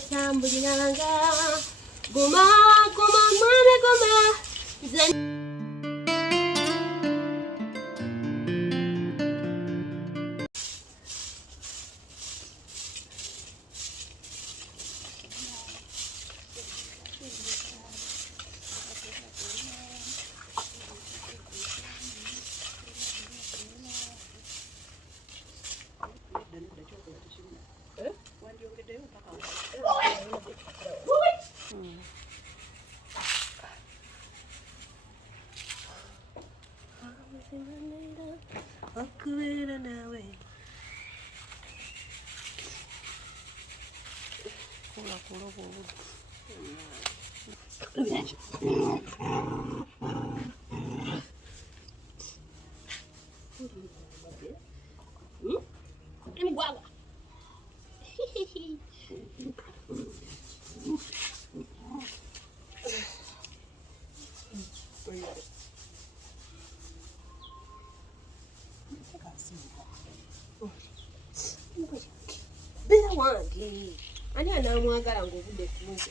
watambuliranga guma guma mwami guma nze Akubera nawe kula kulobo Mgwaga Bella wange ani anamwagala ng'obudde kunze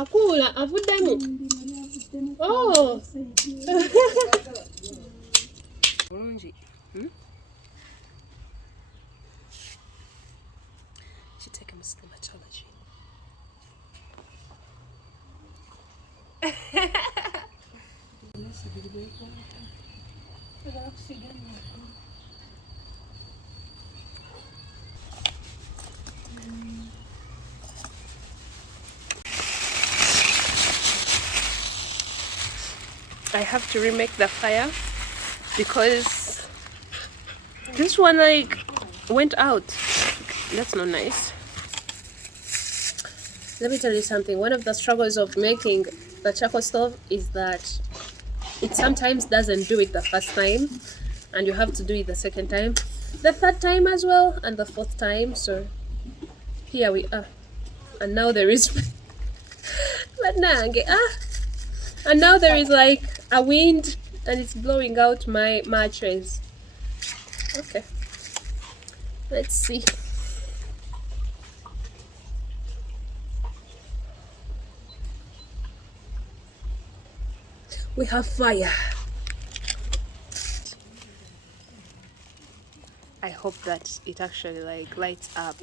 akula avuddemu oh bulungi kiteke mu stomatology I have to remake the fire because this one like went out. That's not nice. Let me tell you something. One of the struggles of making the charcoal stove is that it sometimes doesn't do it the first time and you have to do it the second time, the third time as well, and the fourth time. So here we are, and now there is and now there is like a wind and it's blowing out my mattress. Okay, let's see. We have fire. I hope that it actually like lights up.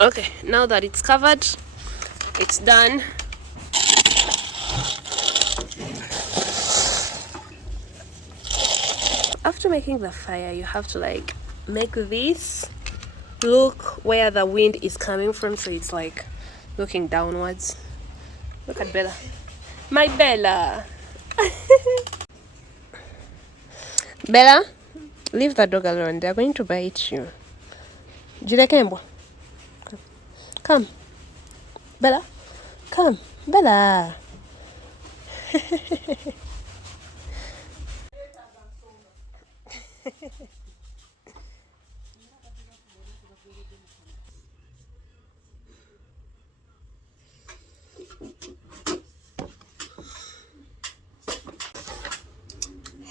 Okay, now that it's covered, it's done. After making the fire, you have to like make this look where the wind is coming from, so it's like looking downwards. Look at Bella. My Bella. Bella, leave the dog alone. They're going to bite you. Jirekembo. Come. Bella. Come. Bella.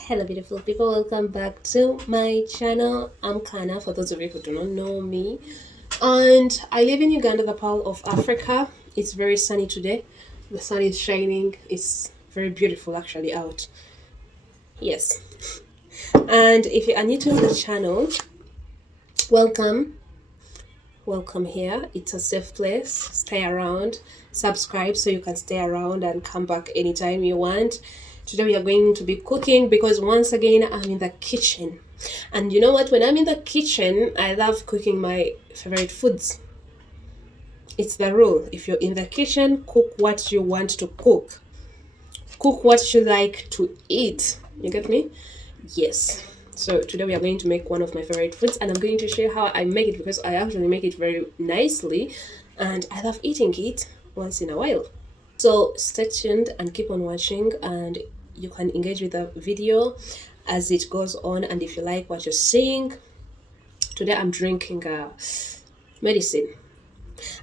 Hello beautiful people, welcome back to my channel. I'm Kana, for those of you who do not know me. And I live in Uganda, the Pearl of Africa. It's very sunny today. The sun is shining. It's very beautiful actually out. Yes. And if you are new to the channel, welcome. Welcome here. It's a safe place. Stay around. Subscribe so you can stay around and come back anytime you want. Today we are going to be cooking because once again I'm in the kitchen. And you know what? When I'm in the kitchen, I love cooking my favorite foods. It's the rule. If you're in the kitchen, cook what you want to cook. Cook what you like to eat. You get me? Yes. So today we are going to make one of my favorite foods, and I'm going to show you how I make it because I actually make it very nicely and I love eating it once in a while. So stay tuned and keep on watching, and you can engage with the video as it goes on. And if you like what you're seeing, today I'm drinking medicine.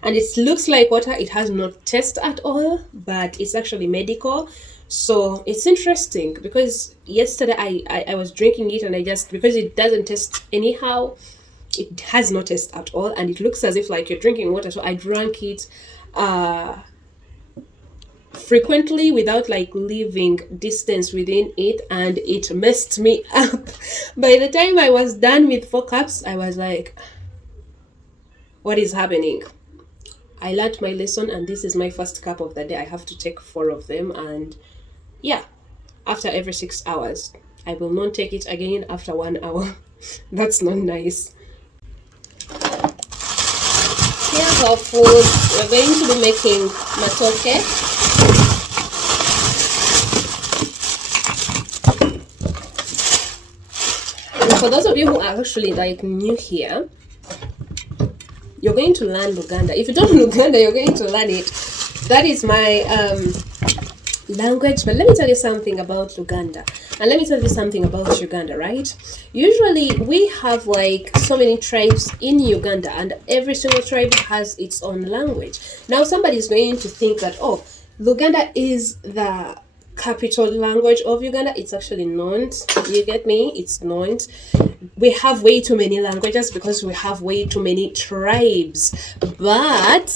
And it looks like water. It has no taste at all, but it's actually medical. So it's interesting because yesterday I was drinking it, and I just, because it doesn't taste anyhow, it has no taste at all, and it looks as if like you're drinking water. So I drank it frequently without like leaving distance within it, and it messed me up. By the time I was done with 4 cups, I was like, what is happening? I learned my lesson, and this is my first cup of the day. I have to take 4 of them, and yeah, after every 6 hours. I will not take it again after 1 hour. That's not nice. Here's our food. We're going to be making matooke. And for those of you who are actually like new here, you're going to learn Luganda. If you don't know Luganda, you're going to learn it. That is my language. But let me tell you something about Luganda. And let me tell you something about Uganda, right? Usually we have like so many tribes in Uganda, and every single tribe has its own language. Now somebody is going to think that, oh, Luganda is the capital language of Uganda. It's actually not. You get me? It's not. We have way too many languages because we have way too many tribes. But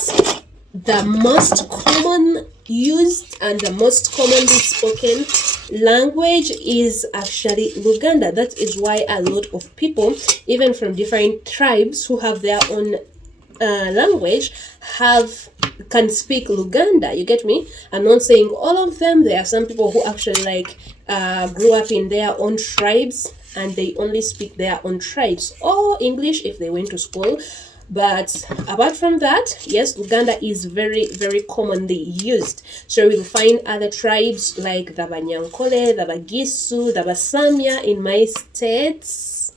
the most common used and the most commonly spoken language is actually Luganda. That is why a lot of people, even from different tribes who have their own language, can speak Luganda. You get me? I'm not saying all of them. There are some people who actually like grew up in their own tribes, and they only speak their own tribes, or English if they went to school. But apart from that, yes, Luganda is very, very commonly used. So we'll find other tribes like the Banyankole, the Bagisu, the Basamya in my states.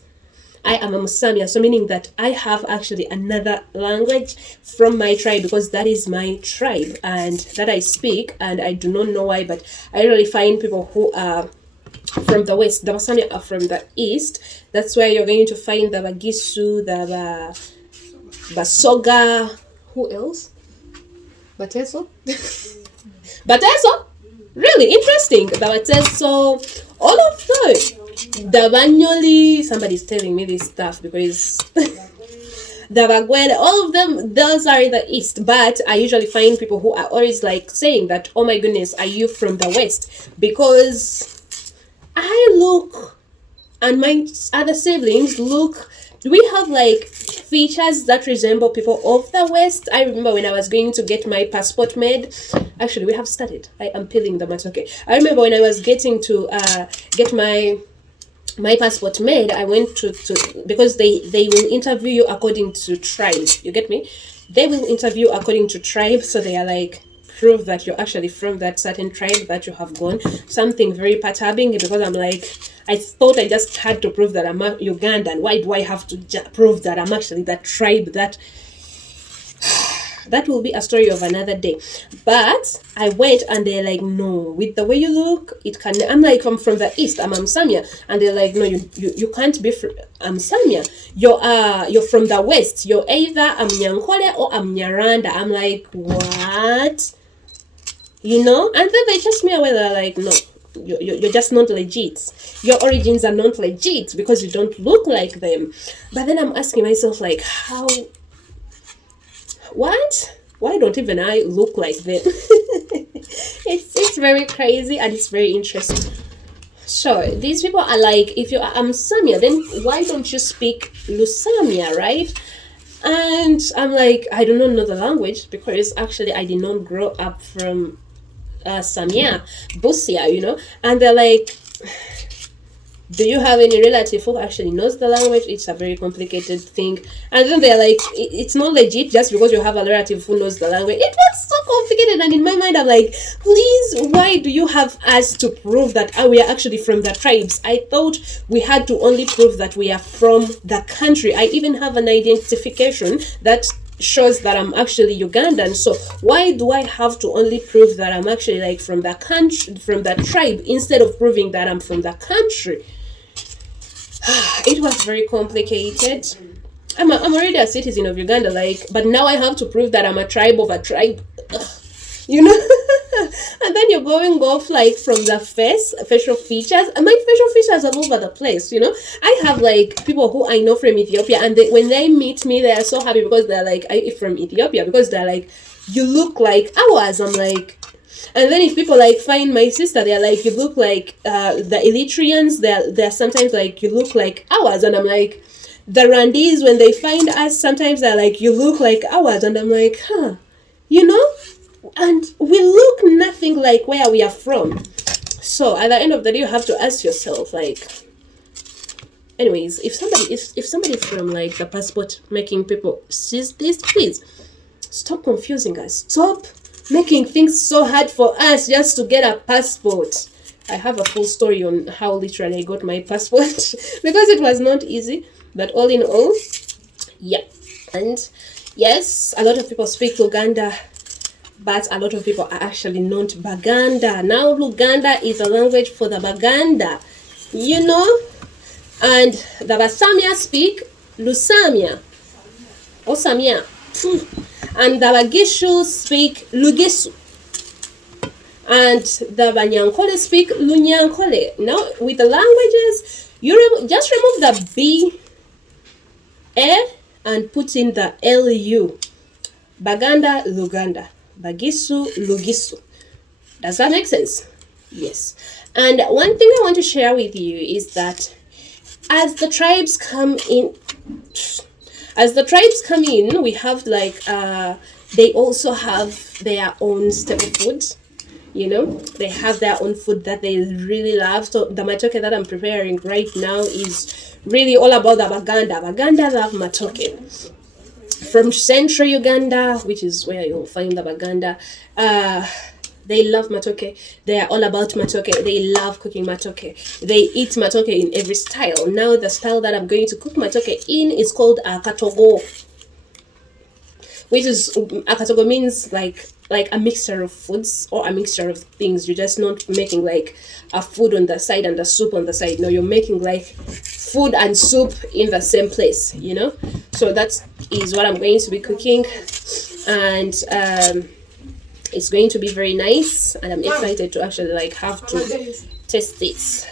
I am a Musamya, so meaning that I have actually another language from my tribe, because that is my tribe and that I speak, and I do not know why, but I really find people who are from the west, the Basamya are from the east. That's where you're going to find the Bagisu, the Basoga, who else? Bateso? Bateso? Really interesting. The Bateso, all of those. The Banyoli, somebody's telling me this stuff because the Bagwele, all of them, those are in the east. But I usually find people who are always like saying that, oh my goodness, are you from the west? Because I look, and my other siblings look, we have like features that resemble people of the west. I remember when I was going to get my passport made. Actually, we have started. I am peeling the matooke. I remember when I was getting to get my passport made, I went to because they will interview you according to tribe. You get me? They will interview according to tribe, so they are like, prove that you're actually from that certain tribe that you have gone. Something very perturbing, because I'm like, I thought I just had to prove that I'm a Ugandan. Why do I have to prove that I'm actually that tribe? That will be a story of another day. But I went, and they're like, no, with the way you look, it can. I'm like, I'm from the east, I'm Samya, and they're like, no, you can't be from Samya. You're from the west. You're either Nyankole or Nyaranda. I'm like, what? You know? And then they chased me away. They're like, no, you're just not legit. Your origins are not legit because you don't look like them. But then I'm asking myself, like, how what? Why don't even I look like them? It's very crazy and it's very interesting. So these people are like, if you are Samia, then why don't you speak Lusamia, right? And I'm like, I do not know the language because actually I did not grow up from Samia, Busia, And they're like, do you have any relative who actually knows the language? It's a very complicated thing. And then they're like, it's not legit just because you have a relative who knows the language. It was so complicated. And in my mind, I'm like, please, why do you have us to prove that we are actually from the tribes? I thought we had to only prove that we are from the country. I even have an identification that shows that I'm actually Ugandan. So why do I have to only prove that I'm actually like from the country, from the tribe, instead of proving that I'm from the country? It was very complicated. I'm already a citizen of Uganda, but now I have to prove that I'm a tribe of a tribe. And then you're going off like from the facial features. And my facial features are all over the place. I have like people who I know from Ethiopia, and when they meet me, they are so happy because they're like, I'm from Ethiopia, because they're like, you look like ours. I'm like, and then if people like find my sister, they're like, you look like the Eritreans. They're sometimes like, you look like ours. And I'm like, the Rwandese, when they find us, sometimes they're like, you look like ours. And I'm like, and we look nothing like where we are from. So at the end of the day, you have to ask yourself, like, anyways, if somebody from like the passport making people sees this, please stop confusing us. Stop making things so hard for us just to get a passport. I have a full story on how literally I got my passport because it was not easy, but all in all, yeah. And yes, a lot of people speak Luganda, but a lot of people are actually not Baganda. Now Luganda is a language for the Baganda, and the Basamia speak Lusamia or Samia. And the Bagishu speak Lugisu. And the Banyankole speak Lunyankole. Now, with the languages, you just remove the B, E, and put in the LU. Baganda, Luganda. Bagisu, Lugisu. Does that make sense? Yes. And one thing I want to share with you is that as the tribes come in, we have like they also have their own staple foods. They have their own food that they really love. So the matooke that I'm preparing right now is really all about the Baganda. Baganda love matooke. From central Uganda, which is where you'll find the Baganda, they love matooke. They are all about matooke. They love cooking matooke. They eat matooke in every style. Now the style that I'm going to cook matooke in is called akatogo, which is akatogo means like a mixture of foods or a mixture of things. You're just not making like a food on the side and a soup on the side. No, you're making like food and soup in the same place, So that is what I'm going to be cooking, and it's going to be very nice, and I'm excited to actually like have to test this.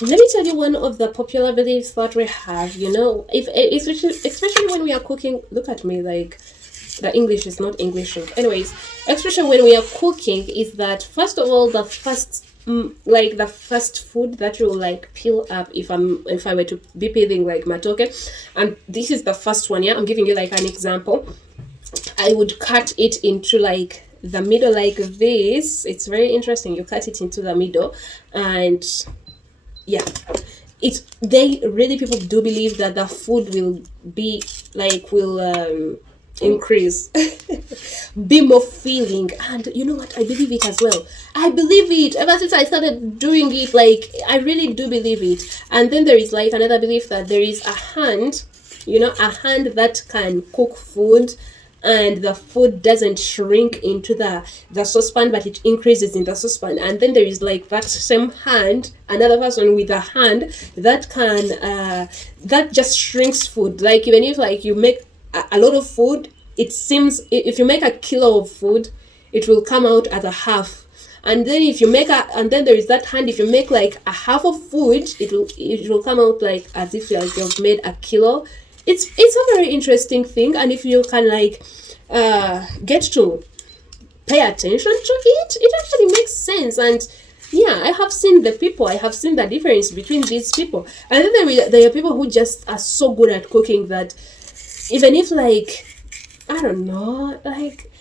Let me tell you one of the popular beliefs that we have, especially when we are cooking. Look at me, like the English is not English. Anyways, especially when we are cooking, is that first of all, the first food that you will like peel up, if I were to be peeling like matooke, and this is the first one. I'm giving you like an example. I would cut it into like the middle like this. It's very interesting. You cut it into the middle, and yeah, people do believe that the food will be like increase, be more filling. And you know what, I believe it as well. I believe it ever since I started doing it. Like, I really do believe it. And then there is like another belief that there is a hand that can cook food, and the food doesn't shrink into the saucepan, but it increases in the saucepan. And then there is like that same hand, another person with a hand that can that just shrinks food. Like, even if like you make a lot of food, it seems if you make a kilo of food, it will come out as a half. And then if you make and then there is that hand, if you make like a half of food, it will come out like as if like you've made a kilo. it's a very interesting thing, and if you can like get to pay attention to it, it actually makes sense. And yeah, I have seen the people, I have seen the difference between these people. And then there are people who just are so good at cooking that even if like, I don't know, like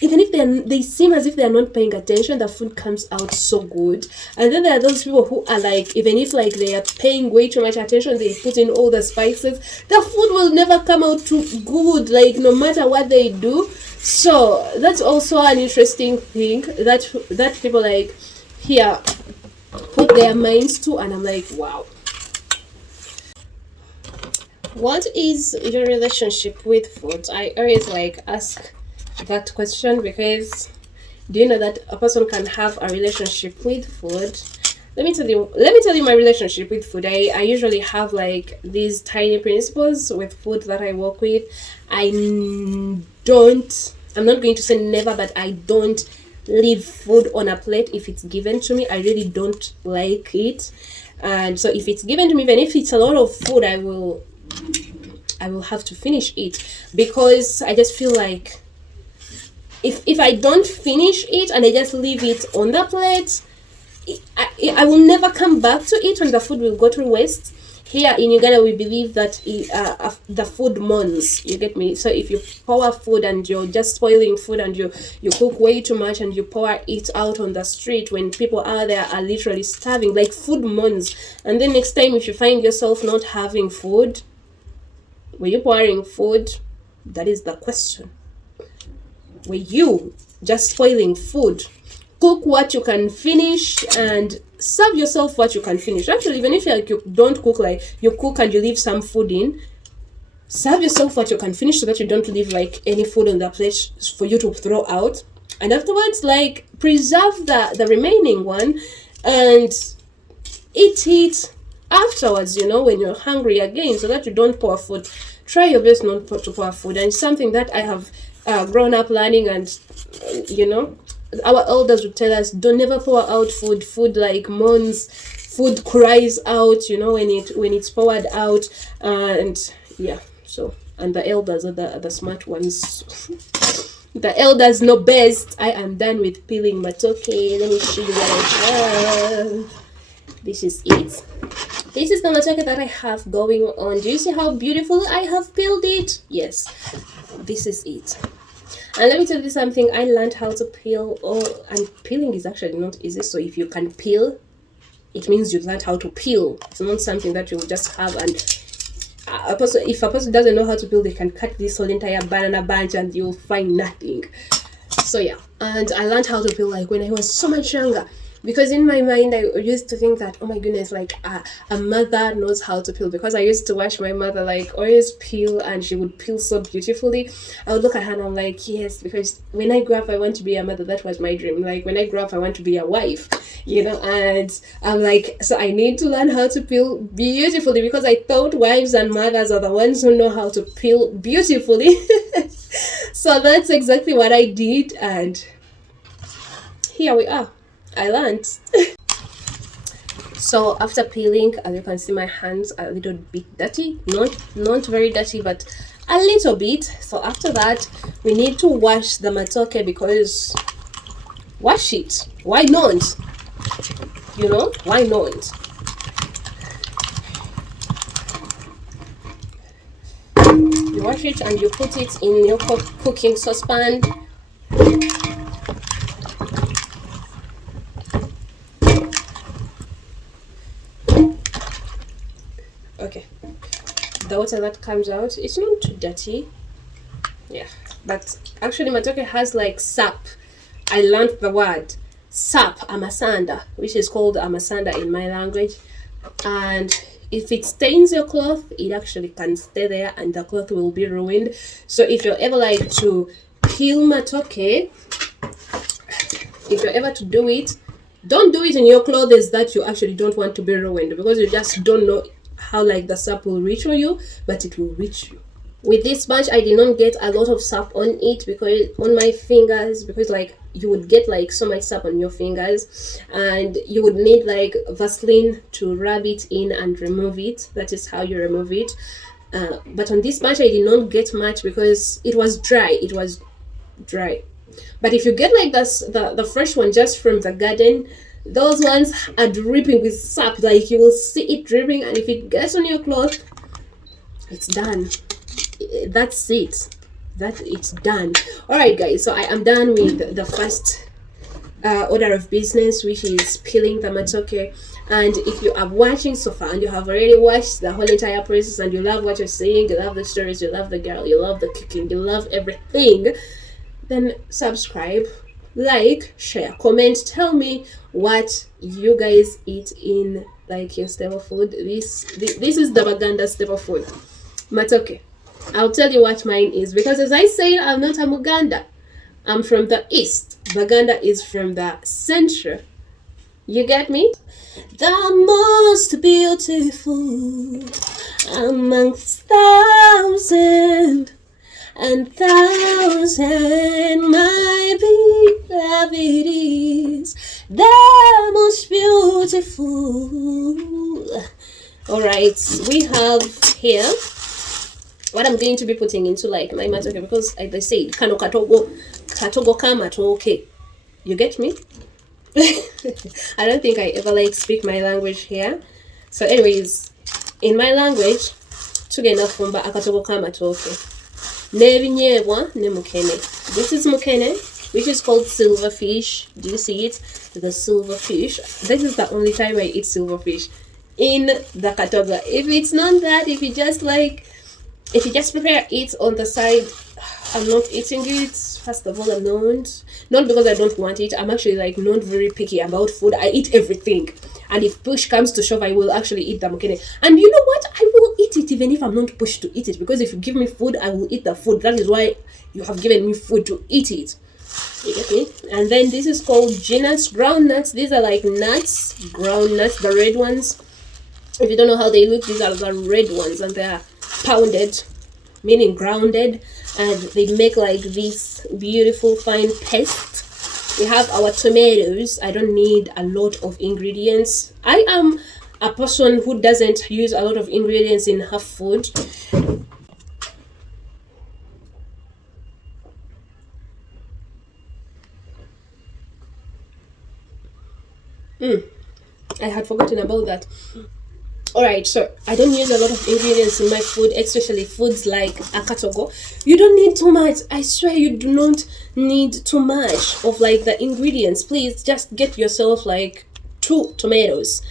even if they seem as if they are not paying attention, the food comes out so good. And then there are those people who are like, even if like they are paying way too much attention, they put in all the spices, the food will never come out too good, like no matter what they do. So that's also an interesting thing that people like here put their minds to, and I'm like, wow. What is your relationship with food? I always like ask that question because do you know that a person can have a relationship with food? Let me tell you my relationship with food. I usually have like these tiny principles with food that I work with. I'm not going to say never, but I don't leave food on a plate if it's given to me. I really don't like it. And so if it's given to me, even if it's a lot of food, I will have to finish it, because I just feel like if I don't finish it and I just leave it on the plate, I will never come back to it, and the food will go to waste. Here in Uganda, we believe that the food mourns. You get me? So if you pour food and you're just spoiling food, and you cook way too much and you pour it out on the street when people out there are literally starving, like food mourns. And then next time, if you find yourself not having food, were you pouring food? That is the question. Were you just spoiling food? Cook what you can finish and serve yourself what you can finish. Actually, even if you don't cook, like you cook and you leave some food in, serve yourself what you can finish so that you don't leave like any food on the plate for you to throw out. And afterwards, like preserve the remaining one and eat it afterwards, when you're hungry again, so that you don't pour food. Try your best not to pour food. And it's something that I have grown up learning, and our elders would tell us, don't never pour out food like moans, food cries out, when it's poured out. And yeah, so, and the elders are the smart ones. The elders know best. I am done with peeling matooke. Let me show you what I have. This is it. This is the matooke that I have going on. Do you see how beautiful I have peeled it? Yes, this is it. And let me tell you something, I learned how to peel, and peeling is actually not easy. So if you can peel, it means you learned how to peel. It's not something that you will just have, and if a person doesn't know how to peel, they can cut this whole entire banana bunch and you'll find nothing. So yeah, and I learned how to peel like when I was so much younger. Because in my mind, I used to think that, oh my goodness, like a mother knows how to peel. Because I used to watch my mother like always peel, and she would peel so beautifully. I would look at her and I'm like, yes, because when I grew up, I want to be a mother. That was my dream. Like when I grew up, I want to be a wife, and I'm like, so I need to learn how to peel beautifully, because I thought wives and mothers are the ones who know how to peel beautifully. So that's exactly what I did, and here we are. I learned. So after peeling, as you can see, my hands are a little bit dirty, not very dirty, but a little bit. So after that, we need to wash the matooke, because wash it, why not? Why not? You wash it and you put it in your cooking saucepan. Okay, the water that comes out, it's not too dirty. Yeah, but actually matooke has like sap. I learned the word sap, amasanda, which is called amasanda in my language. And if it stains your cloth, it actually can stay there and the cloth will be ruined. So if you're ever like to peel matooke, if you're ever to do it, don't do it in your clothes that you actually don't want to be ruined, because you just don't know how like the sap will reach you, but it will reach you. With this bunch, I did not get a lot of sap on it, because on my fingers, because like you would get like so much sap on your fingers, and you would need like Vaseline to rub it in and remove it. That is how you remove it. But on this batch I did not get much because it was dry. It was dry. But if you get like this, the fresh one just from the garden, those ones are dripping with sap. Like you will see it dripping, and if it gets on your cloth, it's done. That's it. That it's done. All right, guys. So I am done with the first order of business, which is peeling the matooke. And if you are watching so far and you have already watched the whole entire process and you love what you're seeing, you love the stories, you love the girl, you love the cooking, you love everything, then subscribe, like, share, comment, tell me what you guys eat in like your staple food. This is the Baganda staple food, matooke. I'll tell you what mine is, because as I said, I'm not a Muganda. I'm from the east. Baganda is from the center. You get me? The most beautiful amongst thousand and thousand, my beloved is the most beautiful. All right, we have here what I'm going to be putting into like my matooke, because like they say, katogo kamatooke. You get me? I don't think I ever like speak my language here. So anyways, in my language, tugenda fumba akatogo kamatooke n'ebinyeebwa ne mukene. This is mukene, which is called silverfish. Do you see it? The silverfish. This is the only time I eat silverfish in the katoga. If it's not that, if you just prepare it on the side, I'm not eating it. First of all, I'm not because I don't want it. I'm actually like not very picky about food. I eat everything, and if push comes to shove, I will actually eat the mukene. And you know what? I will eat it even if I'm not pushed to eat it, because if you give me food, I will eat the food. That is why you have given me food to eat it. You get me? And then this is called genus groundnuts. These are like nuts, groundnuts, the red ones. If you don't know how they look, these are the red ones, and they are pounded, meaning grounded, and they make like this beautiful fine paste. We have our tomatoes. I don't need a lot of ingredients. I am a person who doesn't use a lot of ingredients in her food. I had forgotten about that. Alright, so I don't use a lot of ingredients in my food, especially foods like akatogo. You don't need too much. I swear you do not need too much of like the ingredients. Please just get yourself like 2 tomatoes.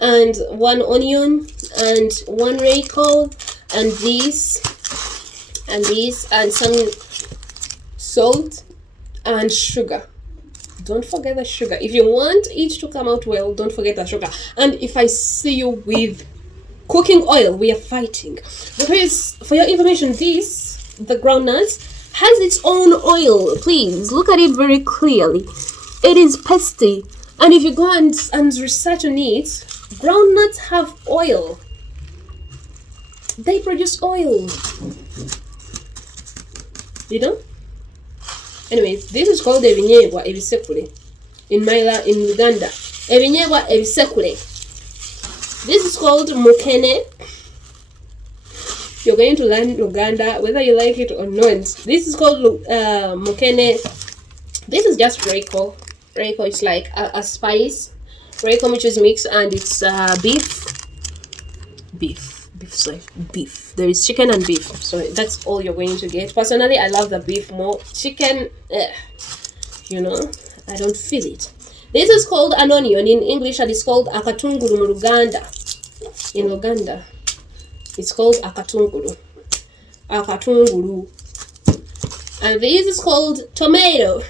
And 1 onion and 1 raycol and this and some salt and sugar. Don't forget the sugar. If you want it to come out well, don't forget the sugar. And if I see you with cooking oil, we are fighting. Because for your information, the groundnut has its own oil. Please look at it very clearly. It is pasty. And if you go and research on it, groundnuts have oil. They produce oil. You know? Anyways, this is called ebinyeebwa ebisekule in Uganda. Ebinyeebwa ebisekule. This is called mukene. You're going to learn Uganda whether you like it or not. This is called mukene. This is just raycol. Raycol is like a spice. Raycol which is mixed, and it's beef. There is chicken and beef, so that's all you're going to get. Personally, I love the beef more. Chicken, you know, I don't feel it. This is called an onion in English, and it's called akatunguru in Uganda. In Uganda, it's called akatunguru. And this is called tomato.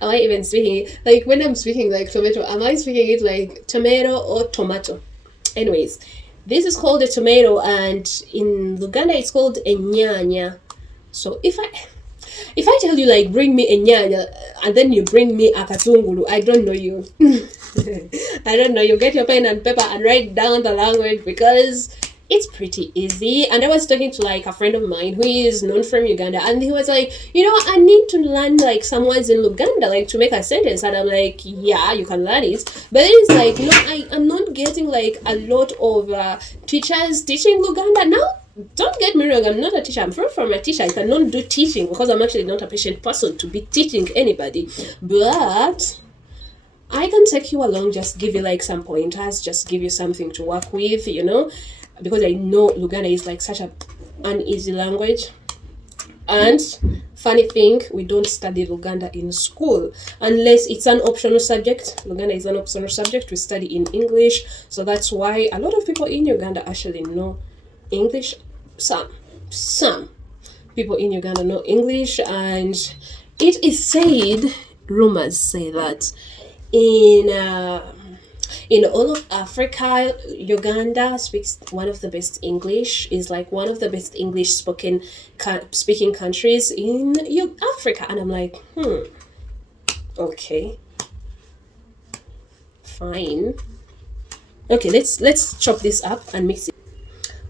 Am I even speaking it? Like when I'm speaking like tomato, am I speaking it like tomato or tomato? Anyways, this is called a tomato, and in Uganda it's called a nyanya. So if I tell you like bring me a nyanya and then you bring me a katungulu, I don't know you. I don't know. You get your pen and paper and write down the language, because It's pretty easy. And I was talking to like a friend of mine who is known from Uganda, and he was like, I need to learn like some words in Luganda, like to make a sentence. And I'm like, yeah, you can learn it. But then it's like, I am not getting like a lot of teachers teaching Luganda now. Don't get me wrong, I'm not a teacher. I'm from a teacher. I cannot do teaching because I'm actually not a patient person to be teaching anybody. But I can take you along, just give you like some pointers, just give you something to work with, because I know Luganda is like such an easy language. And funny thing, we don't study Luganda in school unless it's an optional subject. Luganda is an optional subject. We study in English, so that's why a lot of people in Uganda actually know English. Some people in Uganda know English, and it is said, rumors say that in all of Africa, Uganda speaks one of the best English, is like one of the best English speaking countries in Africa. And I'm like, okay, fine. Okay, let's chop this up and mix it.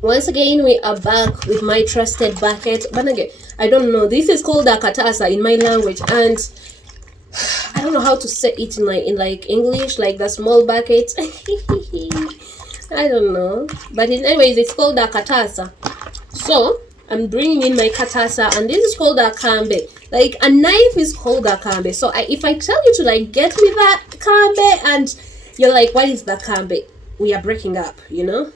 Once again, we are back with my trusted bucket. But again, I don't know. This is called a katasa in my language, and I don't know how to say it in like English, like the small bucket. I don't know. But anyways, it's called a katasa. So I'm bringing in my katasa, and this is called a kambe. Like a knife is called a kambe. So if I tell you to like get me that kambe, and you're like, what is the kambe? We are breaking up, Peel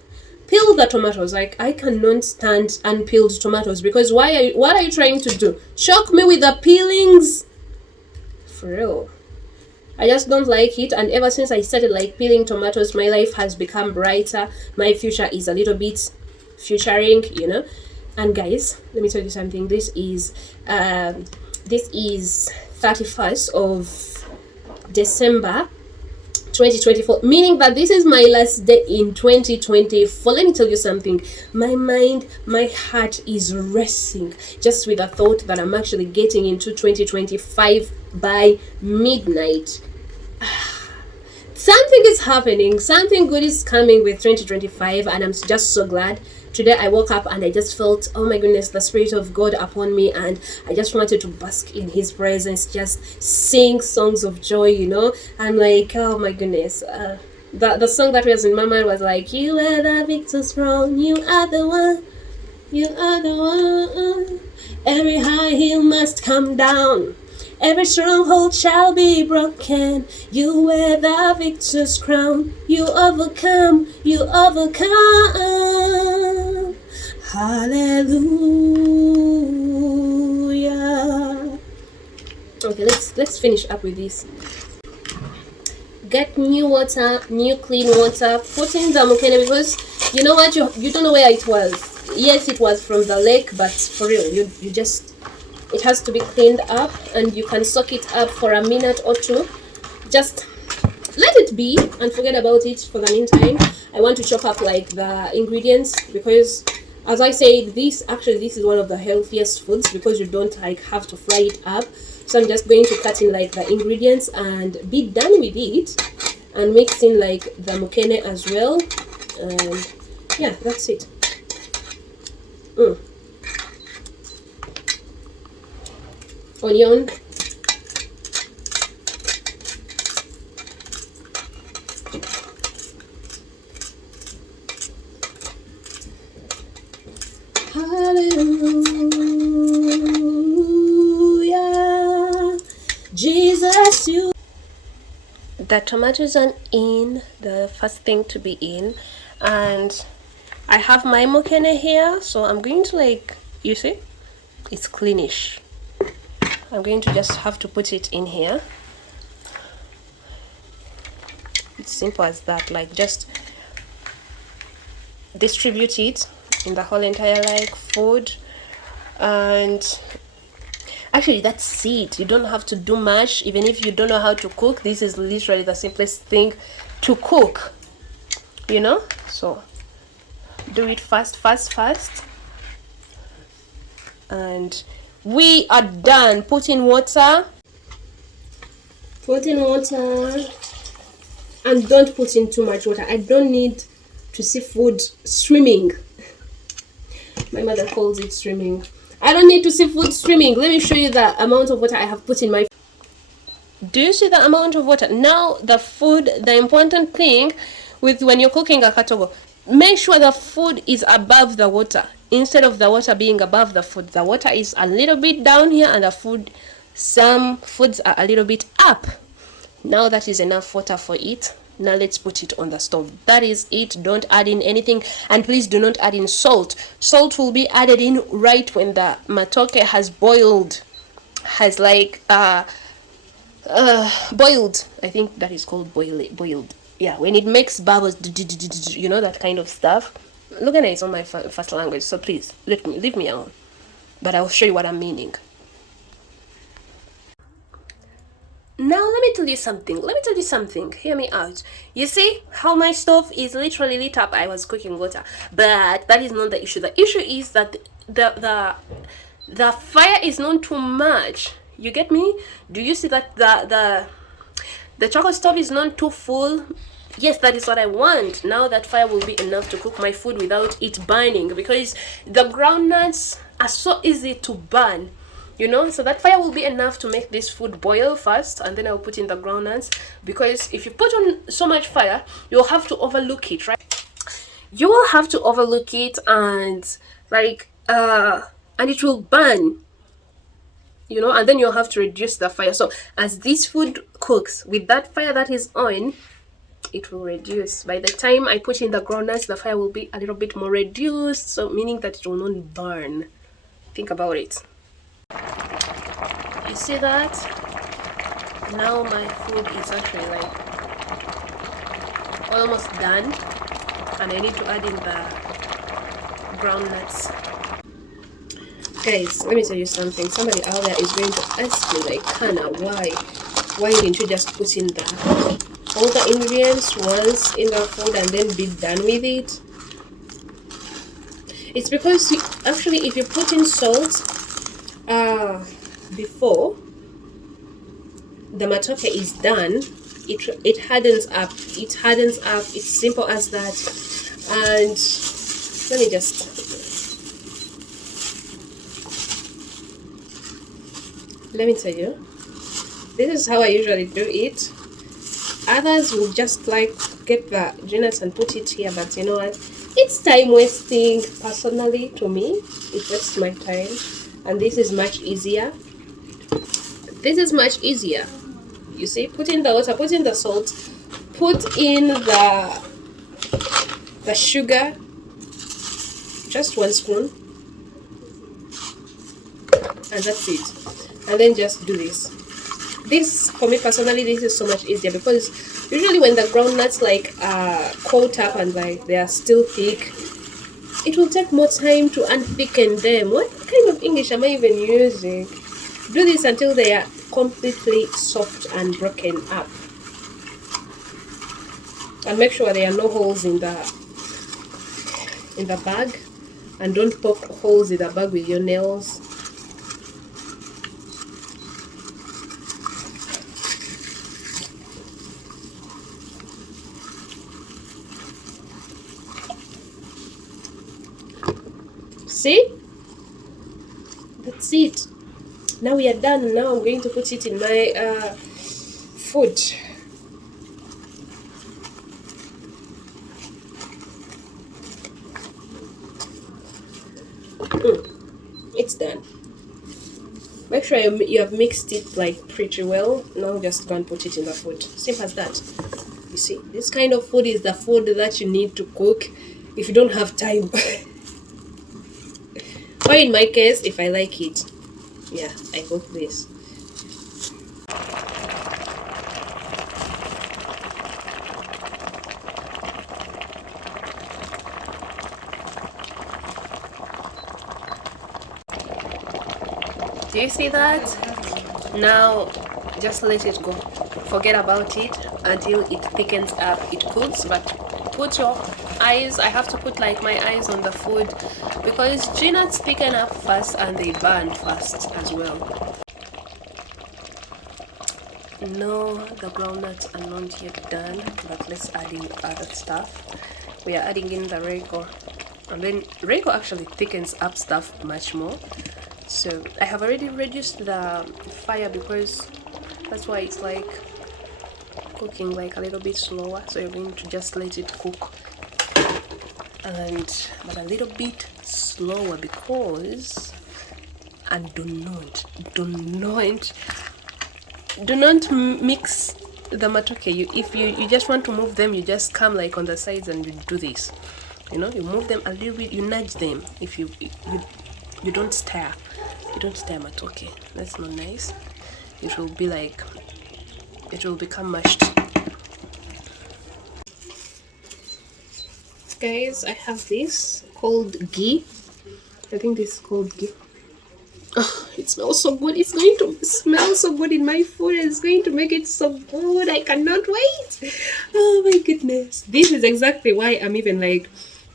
the tomatoes. Like I cannot stand unpeeled tomatoes, because what are you trying to do? Shock me with the peelings? For real. I just don't like it, and ever since I started like peeling tomatoes, my life has become brighter. My future is a little bit futuring, And guys, let me tell you something. This is 31st of December 2024, meaning that this is my last day in 2024. Let me tell you something. My mind, my heart is racing just with the thought that I'm actually getting into 2025 by midnight. Something is happening. Something good is coming with 2025, and I'm just so glad. Today I woke up and I just felt, oh my goodness, the Spirit of God upon me, and I just wanted to bask in His presence, just sing songs of joy, I'm like, oh my goodness. The song that was in my mind was like, you are the victor's crown, you are the one, you are the one. Every high hill must come down, every stronghold shall be broken. You wear the victor's crown. You overcome. You overcome. Hallelujah. Okay, let's finish up with this. Get new water, new clean water. Put in the mukene, because you know what, you don't know where it was. Yes, it was from the lake, but for real, you just, it has to be cleaned up, and you can soak it up for a minute or two. Just let it be and forget about it for the meantime. I want to chop up like the ingredients, because as I said, this is one of the healthiest foods, because you don't like have to fry it up. So I'm just going to cut in like the ingredients and be done with it, and mix in like the mukene as well. And yeah, that's it. Onion, hallelujah, Jesus, you. The tomatoes are in, the first thing to be in, and I have my mukene here, so I'm going to like, you see, it's cleanish. I'm going to just have to put it in here. It's simple as that, like just distribute it in the whole entire like food. And actually that's it. You don't have to do much. Even if you don't know how to cook, this is literally the simplest thing to cook, so do it fast, and we are done. Put in water, and don't put in too much water. I don't need to see food swimming My mother calls it streaming. I don't need to see food streaming. Let me show you the amount of water I have put in my. Do you see the amount of water? Now the food, the important thing with when you're cooking a katogo, make sure the food is above the water instead of the water being above the food. The water is a little bit down here and the food, some foods are a little bit up. Now that is enough water for it. Now let's put it on the stove. That is it. Don't add in anything, and please do not add in salt. Salt will be added in right when the matooke has boiled, has like boiled. I think that is called boiled. Yeah, when it makes bubbles, you know, that kind of stuff. Look at it, it's on my first language, so please leave me alone. But I'll show you what I'm meaning. Now let me tell you something. Hear me out. You see how my stove is literally lit up? I was cooking water, but that is not the issue. The issue is that the fire is not too much. You get me? Do you see that the charcoal stove is not too full? Yes, that is what I want. Now that fire will be enough to cook my food without it burning, because the groundnuts are so easy to burn. You know, so that fire will be enough to make this food boil first, and then I'll put in the groundnuts. Because if you put on so much fire, you'll have to overlook it, right? You will have to overlook it, and like and it will burn, you know, and then you'll have to reduce the fire. So as this food cooks with that fire that is on, it will reduce. By the time I put in the groundnuts, the fire will be a little bit more reduced, so meaning that it will not burn. Think about it. You see that? Now my food is actually like almost done, and I need to add in the groundnuts. Guys, let me tell you something. Somebody out there is going to ask me like, Kana, why didn't you just put in all the ingredients once in the food and then be done with it? It's because actually if you put in salt before the matooke is done, it hardens up. It's simple as that. And let me tell you, this is how I usually do it. Others will just like get the genus and put it here, but you know what, it's time wasting. Personally, to me, it wastes my time, and this is much easier. You see, put in the water, put in the salt, put in the sugar, just 1 spoon, and that's it. And then just do this. This, for me personally, this is so much easier, because usually when the groundnuts like coat up and like they are still thick, it will take more time to unthicken them. What kind of English am I even using? Do this until they are completely soft and broken up, and make sure there are no holes in the bag, and don't poke holes in the bag with your nails. See? That's it. Now we are done. Now I'm going to put it in my food. It's done. Make sure you have mixed it like pretty well. Now just go and put it in the food. Simple as that. You see, this kind of food is the food that you need to cook if you don't have time. Or in my case, if I like it, yeah, I cook this. Do you see that? Now just let it go. Forget about it until it thickens up. It cooks, but put your eyes, I have to put like my eyes on the food, because peanuts thicken up fast and they burn fast as well. No, the groundnuts are not yet done, but let's add in other stuff. We are adding in the Rego. And then Reiko actually thickens up stuff much more. So I have already reduced the fire because that's why it's like cooking like a little bit slower. So you're going to just let it cook and but a little bit slower because, and do not mix the matooke. If you just want to move them, you just come like on the sides and you do this. You know, you move them a little bit, you nudge them. If you don't stir, matooke. That's not nice. It will be like, it will become mashed. Guys, I have this called ghee. I think this is called ghee. Oh, it smells so good. It's going to smell so good in my food. It's going to make it so good. I cannot wait. Oh my goodness. This is exactly why I'm even like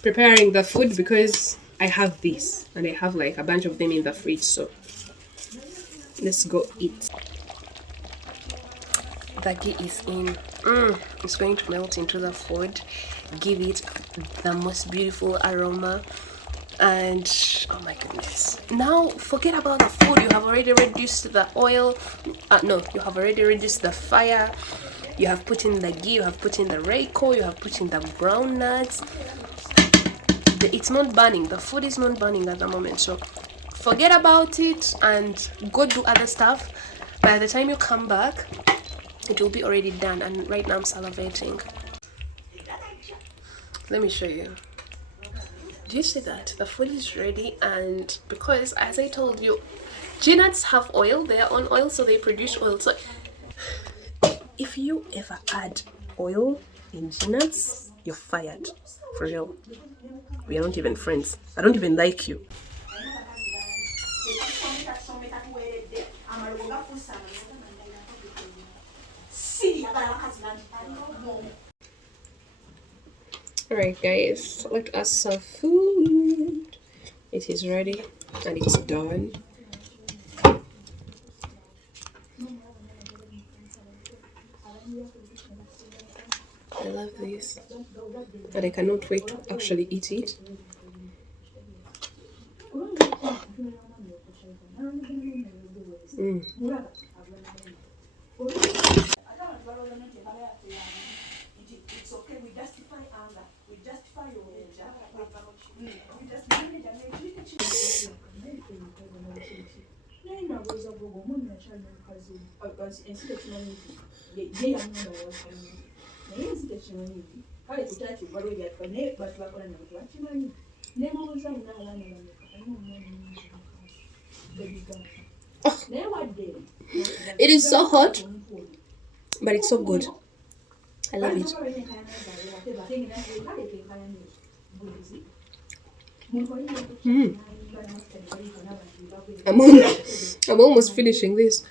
preparing the food, because I have this and I have like a bunch of them in the fridge. So let's go eat. The ghee is in. It's going to melt into the food, give it the most beautiful aroma. And oh my goodness, now forget about the food. You have already reduced the oil. No, you have already reduced the fire. You have put in the ghee, you have put in the reiko, you have put in the brown nuts. It's not burning. The food is not burning at the moment, so forget about it and go do other stuff. By the time you come back, it will be already done. And right now I'm salivating. Let me show you. Do you see that? The food is ready, and because as I told you, nuts have oil, their own oil, so they produce oil. So if you ever add oil in nuts, you're fired. For real. We are not even friends. I don't even like you. Alright guys, let us serve food. It is ready and it's done. I love this and I cannot wait to actually eat it. It is so hot, but it's so good. I love it. I'm almost finishing this.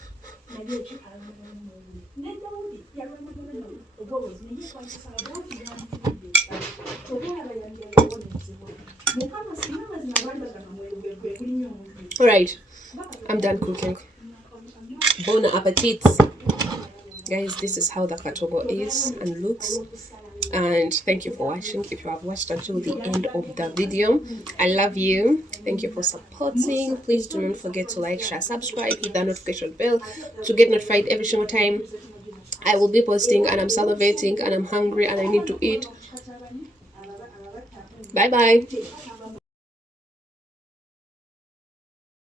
Alright, I'm done cooking. Bon appetit. Guys, this is how the katogo is and looks. And thank you for watching. If you have watched until the end of the video, I love you. Thank you for supporting. Please do not forget to like, share, subscribe, hit the notification bell to get notified every single time I will be posting. And I'm salivating and I'm hungry and I need to eat. Bye bye.